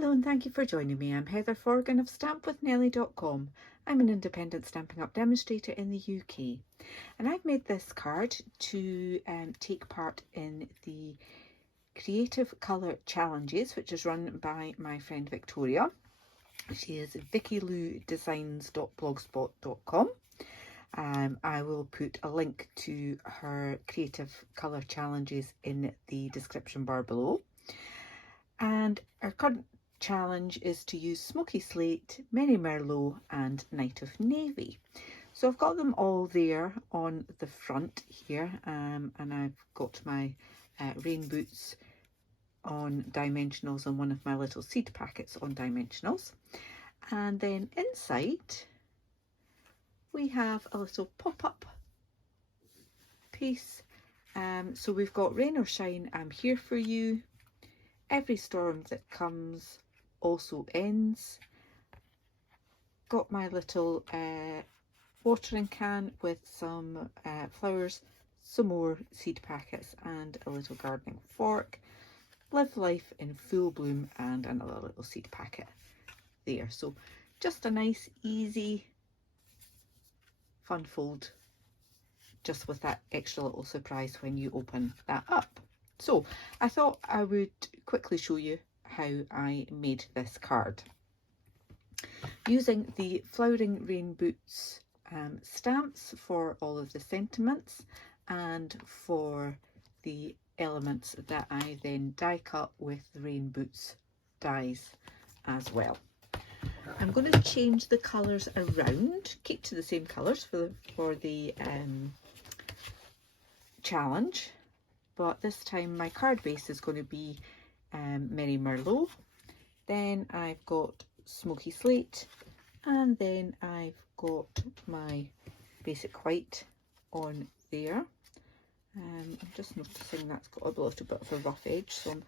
Hello and thank you for joining me. I'm Heather Forgan of stampwithnellie.com. I'm an independent Stampin' Up demonstrator in the UK, and I've made this card to take part in the Creative Colour Challenges, which is run by my friend Victoria. She is vickyloudesigns.blogspot.com. I will put a link to her Creative Colour Challenges in the description bar below. And our current challenge is to use Smoky Slate, Merry Merlot and Night of Navy. So I've got them all there on the front here, and I've got my rain boots on dimensionals and one of my little seed packets on dimensionals. And then inside we have a little pop-up piece. So we've got rain or shine, I'm here for you. Every storm that comes also ends. Got my little watering can with some flowers, some more seed packets and a little gardening fork. Live life in full bloom and another little seed packet there. So just a nice, easy, fun fold, just with that extra little surprise when you open that up. So I thought I would quickly show you how I made this card. Using the Flowering Rain Boots stamps for all of the sentiments and for the elements that I then die cut with the Rain Boots dies as well. I'm going to change the colours around, keep to the same colours for the challenge. But this time my card base is going to be Merry Merlot, then I've got Smoky Slate, and then I've got my basic white on there. I'm just noticing that's got a little bit of a rough edge, so I'll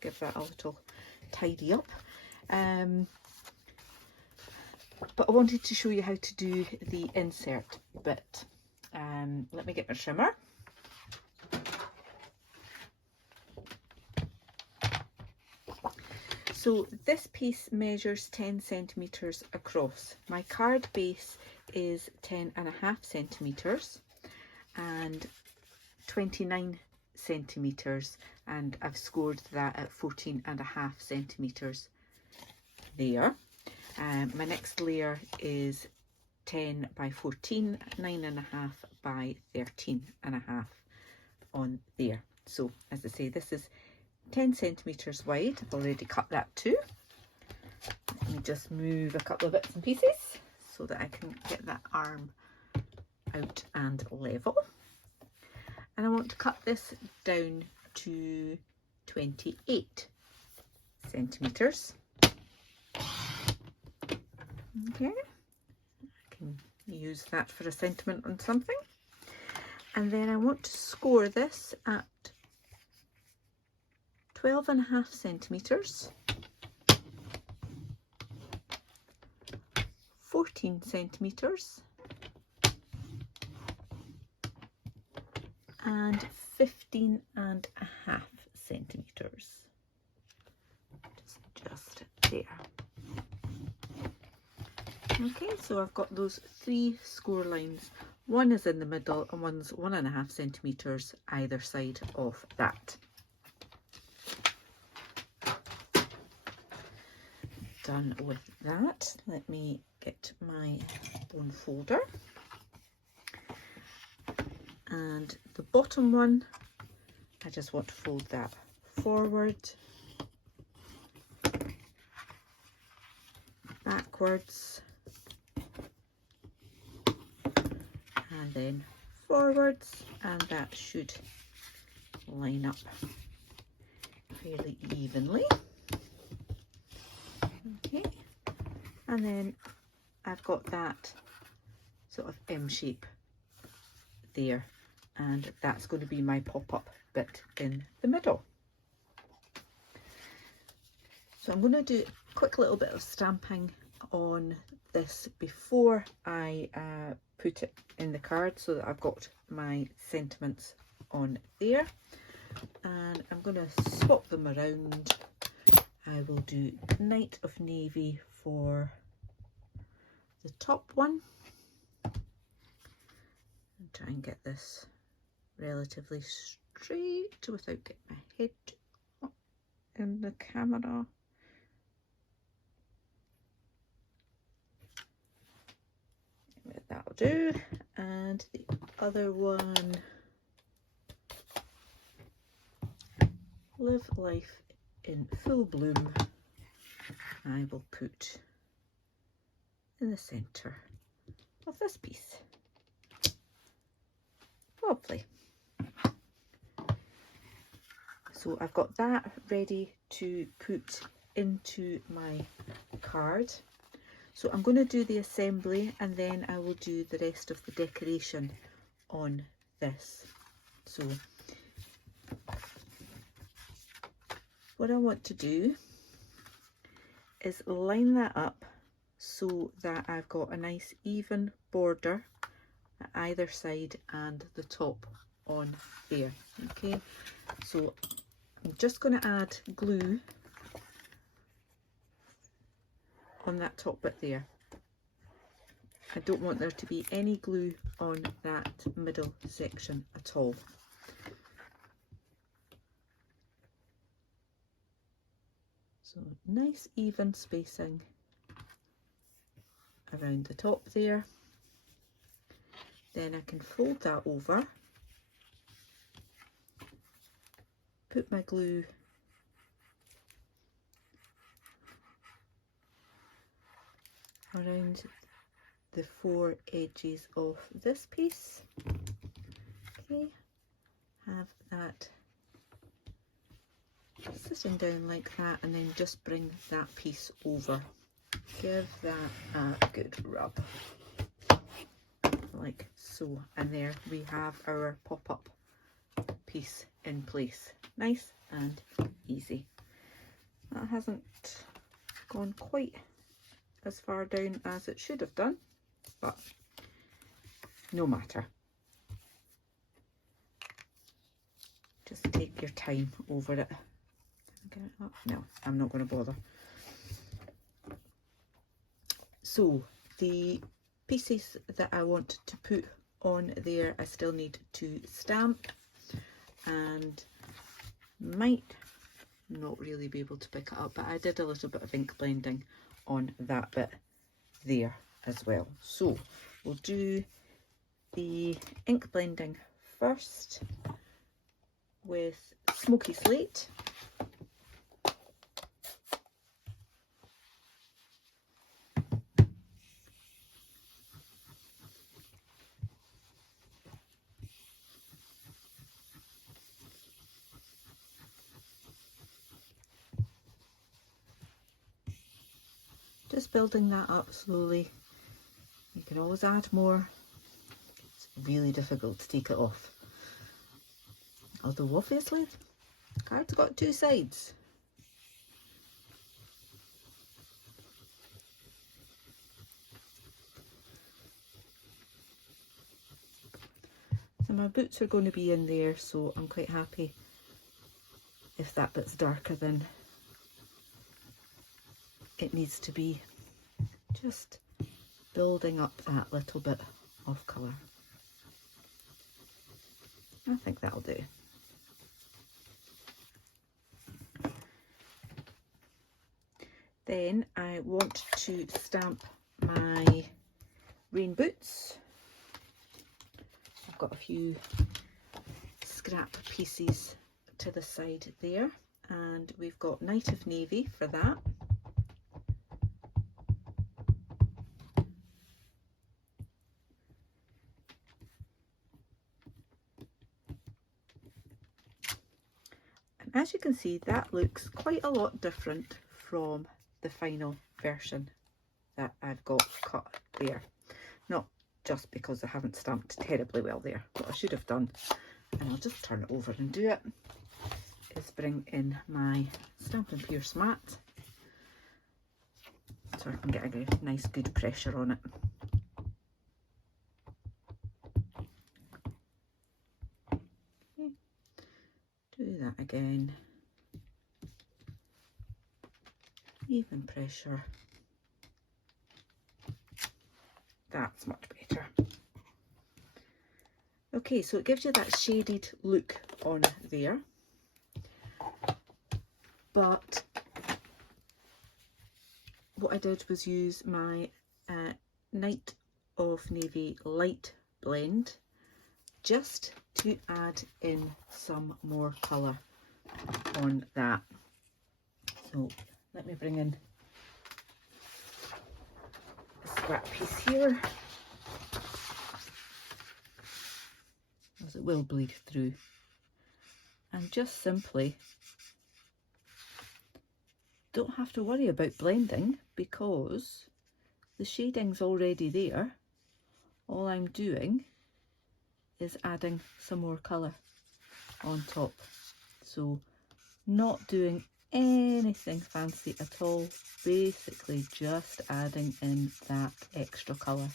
give that a little tidy up. But I wanted to show you how to do the insert bit. Let me get my trimmer. So this piece measures 10 centimetres across. My card base is 10.5 centimetres and 29 centimetres, and I've scored that at 14.5 centimetres there. My next layer is 10 by 14, 9.5 by 13.5 on there. So as I say, this is 10 centimetres wide. I've already cut that too. Let me just move a couple of bits and pieces so that I can get that arm out and level. And I want to cut this down to 28 centimetres. Okay, I can use that for a sentiment on something. And then I want to score this at 12.5 centimetres, 14 centimetres, and 15.5 centimetres. Just there. Okay, so I've got those three score lines. One is in the middle and one's 1.5 centimetres either side of that. Done with that, let me get my bone folder, and the bottom one I just want to fold that forward, backwards, and then forwards, and that should line up fairly evenly. Okay, and then I've got that sort of M shape there, and that's going to be my pop-up bit in the middle. So I'm going to do a quick little bit of stamping on this before I put it in the card, so that I've got my sentiments on there, and I'm going to swap them around I will do Night of Navy for the top one. And try and get this relatively straight without getting my head up in the camera. That'll do. And the other one, Live Life in Full Bloom, I will put in the centre of this piece. Lovely. So I've got that ready to put into my card. So I'm going to do the assembly and then I will do the rest of the decoration on this. So what I want to do is line that up so that I've got a nice even border at either side and the top on there. Okay, so I'm just going to add glue on that top bit there. I don't want there to be any glue on that middle section at all. So nice even spacing around the top there. Then I can fold that over, put my glue around the four edges of this piece. Okay, have that sitting down like that, and then just bring that piece over. Give that a good rub, like so, and there we have our pop-up piece in place. Nice and easy. That hasn't gone quite as far down as it should have done, but no matter. Just take your time over it. Get it up? No, I'm not going to bother. So the pieces that I want to put on there, I still need to stamp, and might not really be able to pick it up, but I did a little bit of ink blending on that bit there as well. So we'll do the ink blending first with Smoky Slate. Just building that up slowly. You can always add more. It's really difficult to take it off. Although obviously the card's got two sides. So my boots are going to be in there, so I'm quite happy if that bit's darker than it needs to be. Just building up that little bit of colour. I think that'll do. Then I want to stamp my rain boots. I've got a few scrap pieces to the side there, and we've got Night of Navy for that. And as you can see, that looks quite a lot different from the final version that I've got cut there. Not just because I haven't stamped terribly well there, what I should have done, and I'll just turn it over and do it, is bring in my Stampin' Pierce mat so I can get a nice good pressure on it. Okay. Do that again. even pressure. That's much better. Okay, so it gives you that shaded look on there, but what I did was use my Night of Navy light blend just to add in some more colour on that. So let me bring in a scrap piece here, as it will bleed through, and just simply don't have to worry about blending because the shading's already there. All I'm doing is adding some more colour on top. So not doing anything fancy at all, basically just adding in that extra colour.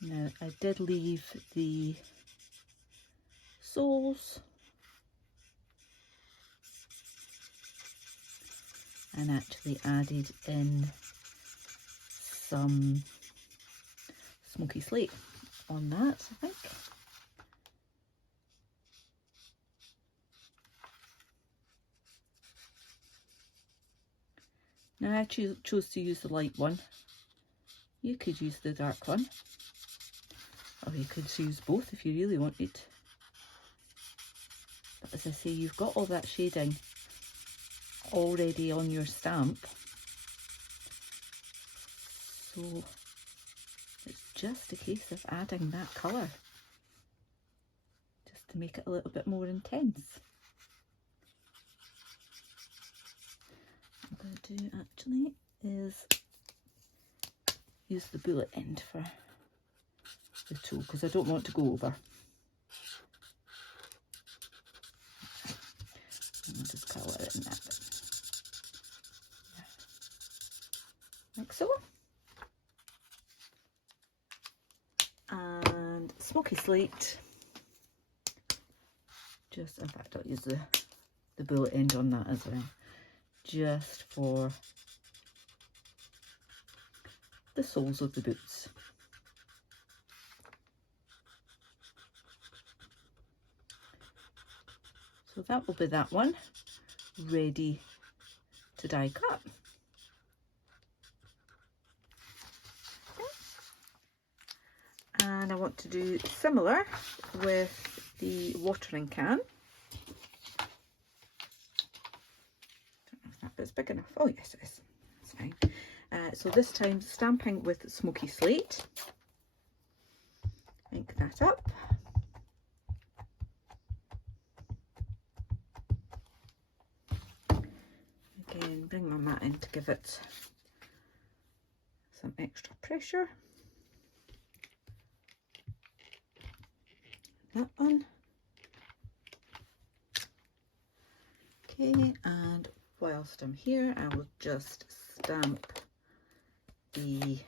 Now I did leave the soles and actually added in some Smoky Slate on that, I think. Now I chose to use the light one. You could use the dark one, or you could use both if you really wanted. But as I say, you've got all that shading already on your stamp, so it's just a case of adding that colour just to make it a little bit more intense. What I'm going to do actually is use the bullet end for the tool because I don't want to go over. I'll just colour it in that bit. Like so. And Smoky Slate. Just, in fact, I'll use the bullet end on that as well, just for the soles of the boots. So that will be that one, ready to die cut. And I want to do similar with the watering can. Don't know if that bit's big enough. Oh yes, it is. That's fine. So this time stamping with Smoky Slate. Ink that up. Again, bring my mat in to give it some extra pressure. That one. Okay, and whilst I'm here, I will just stamp the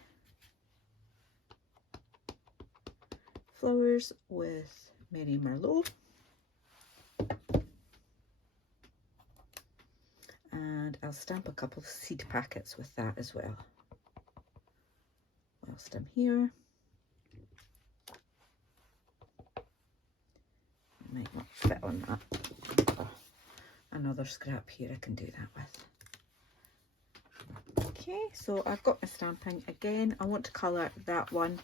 flowers with Mary Merlot. And I'll stamp a couple of seed packets with that as well. Whilst I'm here. Might not fit on that. Oh, another scrap here I can do that with. Okay, so I've got my stamping again. I want to colour that one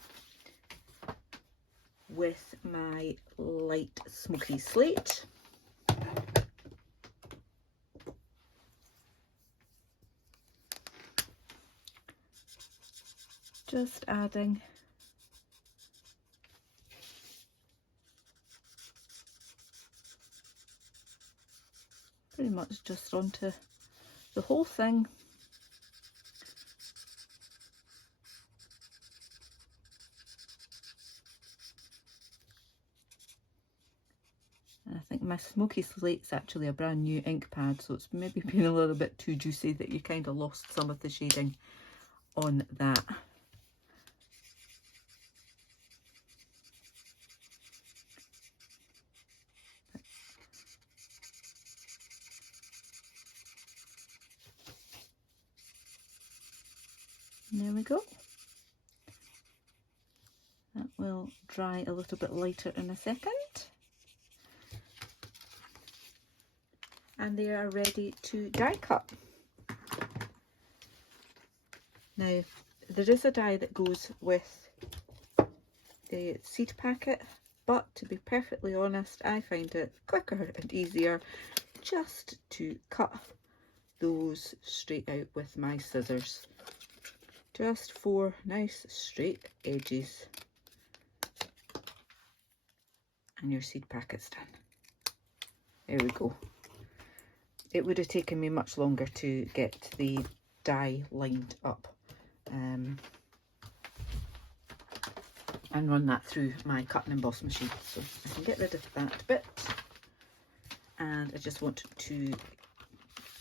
with my light Smoky Slate. Just adding pretty much just onto the whole thing. And I think my Smoky Slate's actually a brand new ink pad, so it's maybe been a little bit too juicy that you kind of lost some of the shading on that. There we go. That will dry a little bit lighter in a second. And they are ready to die cut. Now, there is a die that goes with the seed packet, but to be perfectly honest, I find it quicker and easier just to cut those straight out with my scissors. Just 4 nice straight edges. And your seed packet's done. There we go. It would have taken me much longer to get the die lined up and run that through my cut and emboss machine. So I can get rid of that bit. And I just want to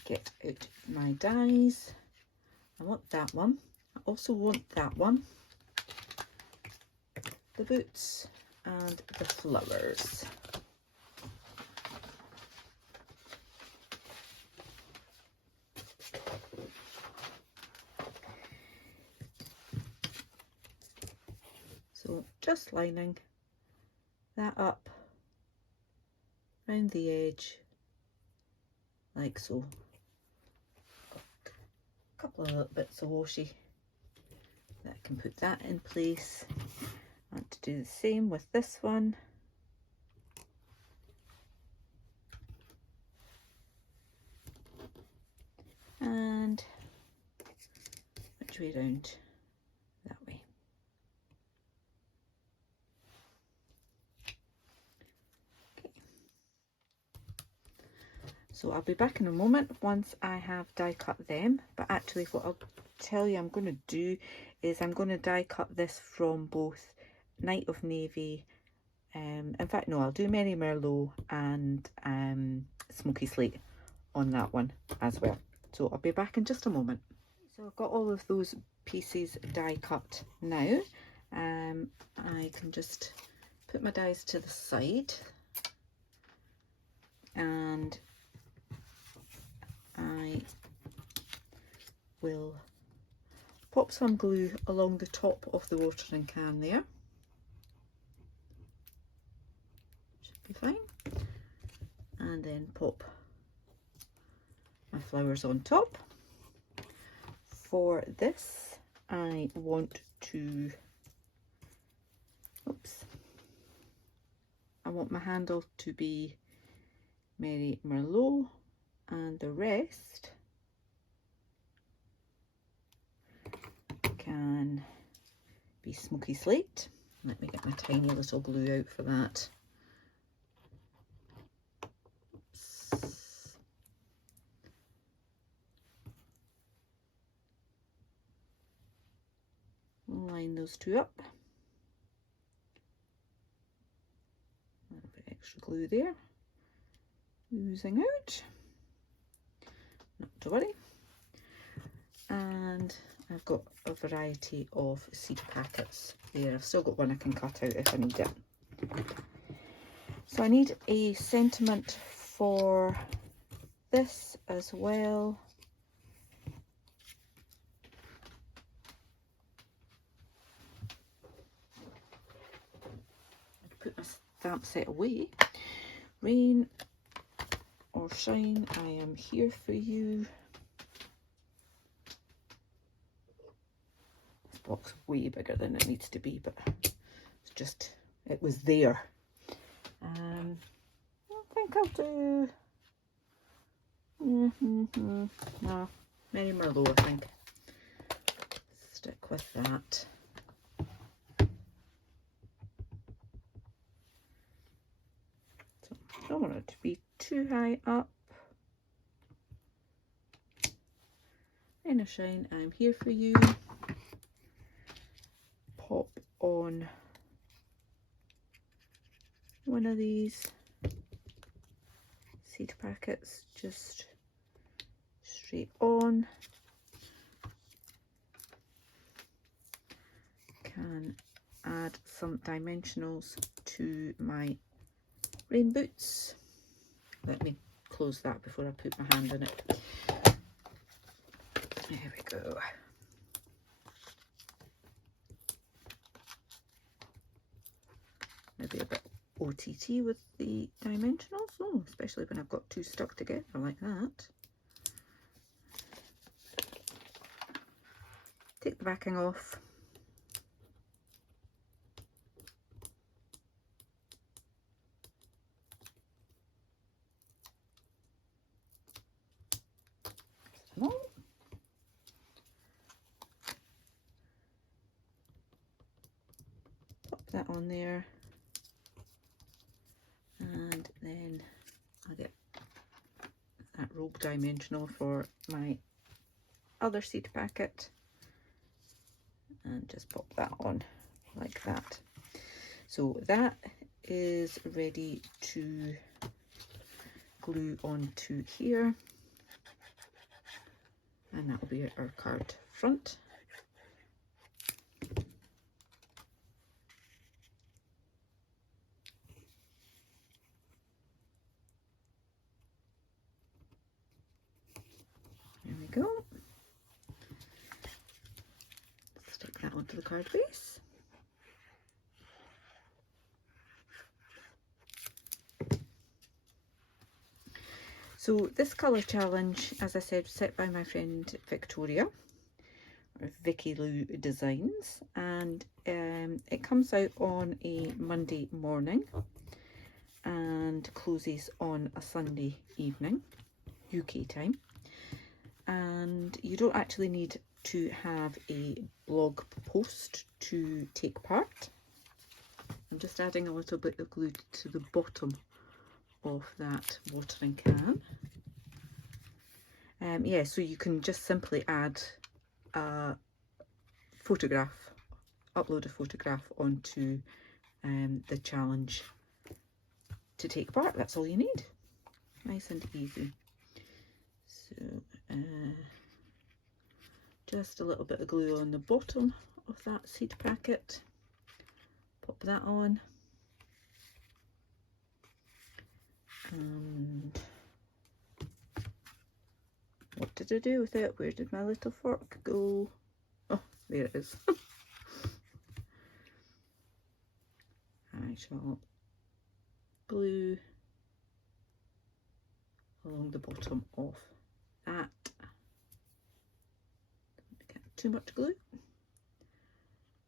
get out my dies. I want that one. I also want that one. The boots and the flowers. So just lining that up around the edge like so. A couple of little bits of washi that I can put that in place. I want to do the same with this one. And which way round? That way. Okay. So I'll be back in a moment once I have die cut them, but actually what I'll tell you I'm going to do is I'm going to die cut this from both Night of Navy, in fact no, I'll do Merry Merlot and Smoky Slate on that one as well. So I'll be back in just a moment. So I've got all of those pieces die cut now. I can just put my dies to the side and I will pop some glue along the top of the watering can there. Should be fine. And then pop my flowers on top. For this, I want to, I want my handle to be Merry Merlot and the rest can be Smoky Slate. Let me get my tiny little glue out for that. Line those two up. A little bit extra glue there. Oozing out. Not to worry. And I've got a variety of seed packets there. I've still got one I can cut out if I need it. So I need a sentiment for this as well. Put my stamp set away. Rain or shine, I am here for you. This box is way bigger than it needs to be, but it's just, it was there. I think I'll do no, Merry Merlot, I think. Stick with that. I don't want it to be too high up. Rain or shine, I'm here for you. Pop on one of these seed packets, just straight on. Can add some dimensionals to my rain boots. Let me close that before I put my hand in it. There we go. OTT with the dimensionals, oh, especially when I've got two stuck together like that. Take the backing off. Pop that on there, and then I'll get that rogue dimensional for my other seed packet and just pop that on like that. So that is ready to glue onto here, and that will be our card front. There we go. Stick that onto the card base. So this colour challenge, as I said, was set by my friend Victoria, or Vicky Lou Designs, and it comes out on a Monday morning and closes on a Sunday evening, UK time. And you don't actually need to have a blog post to take part. I'm just adding a little bit of glue to the bottom of that watering can. Yeah, so you can just simply add a photograph, upload a photograph onto the challenge to take part. That's all you need. Nice and easy. So just a little bit of glue on the bottom of that seed packet. Pop that on. And what did I do with it? Where did my little fork go? Oh, there it is. I shall glue along the bottom of that. Don't get too much glue.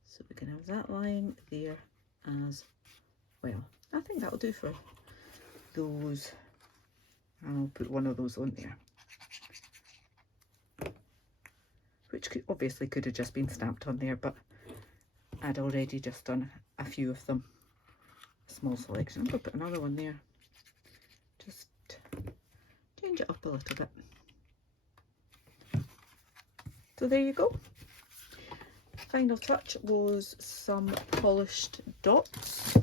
So we can have that lying there as well. I think that'll do for those. I'll put one of those on there, which obviously could have just been stamped on there, but I'd already just done a few of them. A small selection. I'm going to put another one there. Just change it up a little bit. So there you go. Final touch was some polished dots,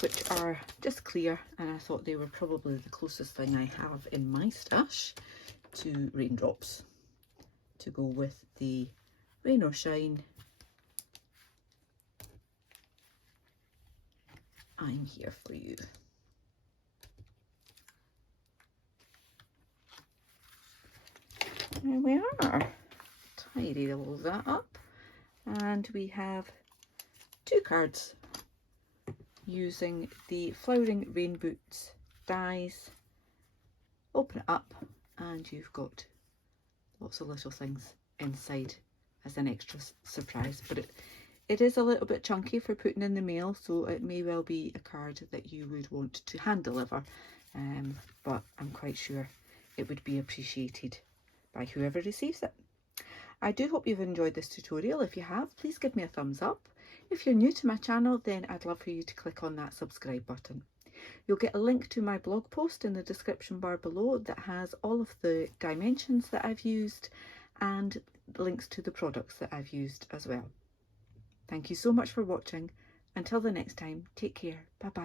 which are just clear, and I thought they were probably the closest thing I have in my stash to raindrops to go with the rain or shine. I'm here for you. There we are. Tidy all that up, and we have two cards using the Flowering Rain Boots dies. Open it up and you've got lots of little things inside as an extra surprise, but it is a little bit chunky for putting in the mail, so it may well be a card that you would want to hand deliver, but I'm quite sure it would be appreciated by whoever receives it. I do hope you've enjoyed this tutorial. If you have, please give me a thumbs up. If you're new to my channel, then I'd love for you to click on that subscribe button. You'll get a link to my blog post in the description bar below that has all of the dimensions that I've used and links to the products that I've used as well. Thank you so much for watching. Until the next time, take care. Bye bye.